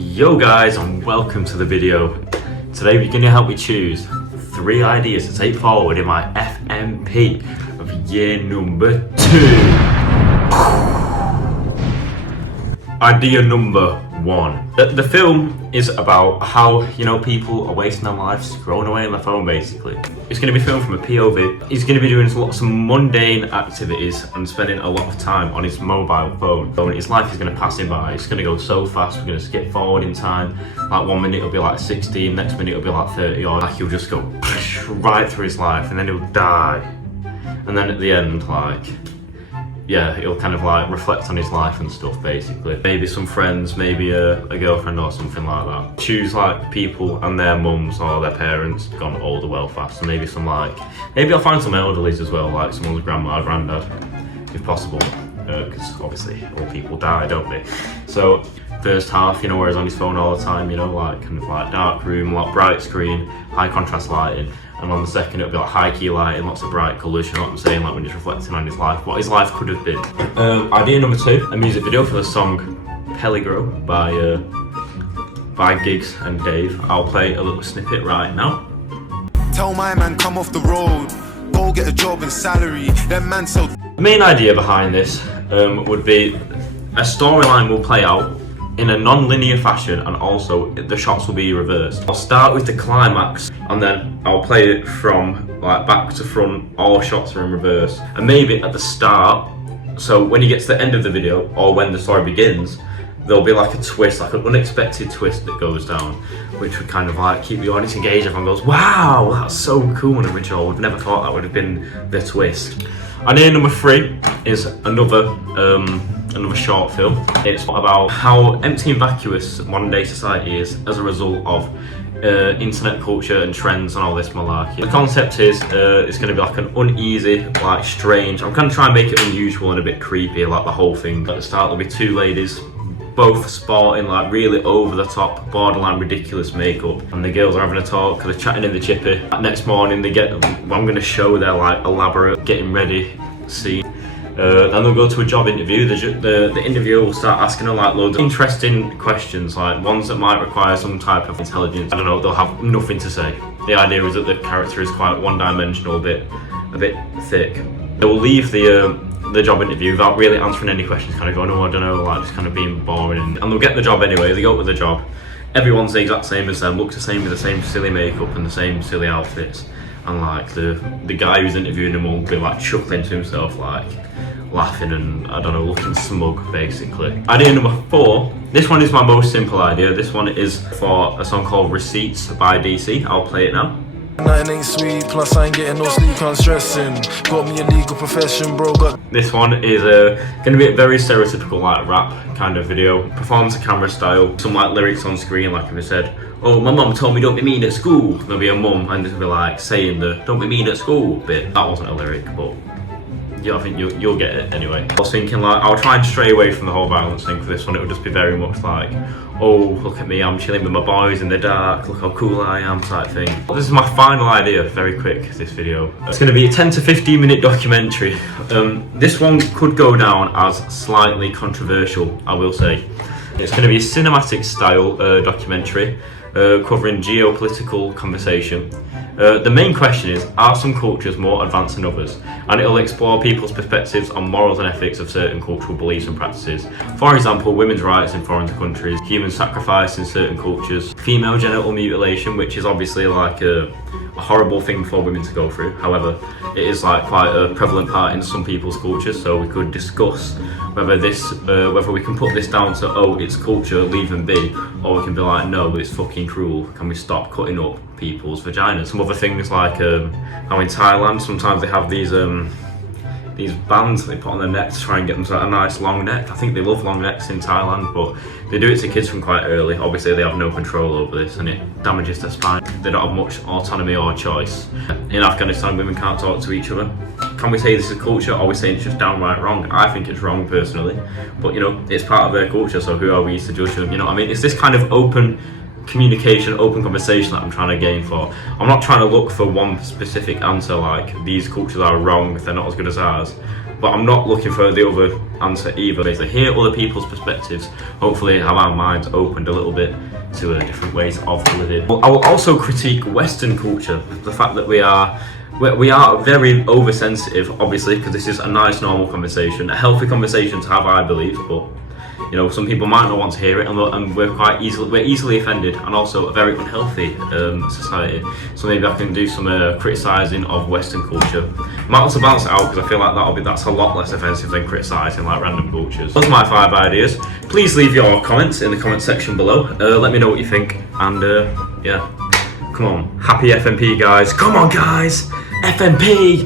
Yo guys, and welcome to the video. Today we're going to help me choose 3 ideas to take forward in my FMP of year number 2. Idea number 1. The film is about how, people are wasting their lives scrolling away on their phone basically. It's going to be filmed from a POV. He's going to be doing lots of mundane activities and spending a lot of time on his mobile phone. So his life is going to pass him by. It's going to go so fast, we're going to skip forward in time. Like 1 minute it'll be like 16, next minute it'll be like 30 or like he'll just go right through his life and then he'll die. And then at the end, he'll kind of reflect on his life and stuff basically. Maybe some friends, maybe a girlfriend or something like that. Choose people and their mums or their parents gone older well fast. So maybe maybe I'll find some elderlies as well, like someone's grandma, granddad, if possible. Because obviously all people die, don't they? So first half, where he's on his phone all the time, dark room, bright screen, high contrast lighting. And on the second it'll be high key lighting, lots of bright colours, you know what I'm saying, when he's reflecting on his life, what his life could have been. Idea number 2, a music video for the song Peligro by Giggs and Dave. I'll play a little snippet right now. Tell my man come off the road, go get a job and salary, that man so... The main idea behind this would be a storyline will play out in a non-linear fashion, and also the shots will be reversed. I'll start with the climax and then I'll play it from back to front, all shots are in reverse. And maybe at the start, so when you get to the end of the video or when the story begins, there'll be a twist, an unexpected twist that goes down, which would kind of keep the audience engaged. Everyone goes, wow, that's so cool and original, I've never thought that would have been the twist. Idea number 3 is another short film. It's about how empty and vacuous modern day society is as a result of internet culture and trends and all this malarkey. The concept is it's going to be an uneasy, strange. I'm going to try and make it unusual and a bit creepy, the whole thing. At the start there'll be 2 ladies, both sporting really over the top, borderline ridiculous makeup, and the girls are having a talk, they're chatting in the chippy. Next morning I'm going to show their elaborate getting ready scene. Then they'll go to a job interview. The interviewer will start asking her loads of interesting questions, ones that might require some type of intelligence. I don't know, they'll have nothing to say. The idea is that the character is quite one-dimensional, a bit thick. They will leave the job interview without really answering any questions, kind of going, oh, I don't know, just kind of being boring. And they'll get the job anyway. They go to the job. Everyone's the exact same as them, looks the same with the same silly makeup and the same silly outfits. And the guy who's interviewing them will be chuckling to himself, laughing and looking smug basically. Idea number 4. This one is my most simple idea. This one is for a song called Receipts by DC. I'll play it now. Nothing ain't sweet, plus I ain't getting no sleep, I'm stressing. Got me a legal profession, bro. This one is going to be a very stereotypical rap kind of video, performed to camera style. Some lyrics on screen, like I said. Oh, my mum told me don't be mean at school. There'll be a mum and it'll be saying the don't be mean at school bit. That wasn't a lyric, but yeah, I think you'll get it anyway. I was thinking I'll try and stray away from the whole violence thing for this one. It would just be very much oh, look at me, I'm chilling with my boys in the dark, look how cool I am type thing. This is my final idea, very quick, this video. It's going to be a 10 to 15 minute documentary. This one could go down as slightly controversial, I will say. It's going to be a cinematic style documentary covering geopolitical conversation. The main question is, are some cultures more advanced than others? And it'll explore people's perspectives on morals and ethics of certain cultural beliefs and practices. For example, women's rights in foreign countries, human sacrifice in certain cultures, female genital mutilation, which is obviously a horrible thing for women to go through. However, it is quite a prevalent part in some people's cultures, so we could discuss whether we can put this down to, oh, it's culture, leave them be, or we can be no, it's fucking cruel, can we stop cutting up people's vaginas? Some other things how in Thailand sometimes they have these bands they put on their neck to try and get them a nice long neck. I think they love long necks in Thailand, but they do it to kids from quite early. Obviously they have no control over this and it damages their spine. They don't have much autonomy or choice. In Afghanistan, women can't talk to each other. Can we say this is culture, or are we saying it's just downright wrong? I think it's wrong personally, but it's part of their culture, so who are we to judge them? It's this kind of open communication, open conversation that I'm trying to gain for. I'm not trying to look for one specific answer, these cultures are wrong, they're not as good as ours. but I'm not looking for the other answer either. Basically, hear other people's perspectives, hopefully have our minds opened a little bit to different ways of living. I will also critique Western culture, the fact that we are very oversensitive, obviously, because this is a nice, normal conversation, a healthy conversation to have, I believe, but you know, some people might not want to hear it, and we're easily offended, and also a very unhealthy society. So maybe I can do some criticising of Western culture. Might also balance it out, because I feel like that's a lot less offensive than criticising like random cultures. Those are my 5 ideas. Please leave your comments in the comment section below. Let me know what you think, and yeah, come on, happy FMP guys! Come on guys, FMP!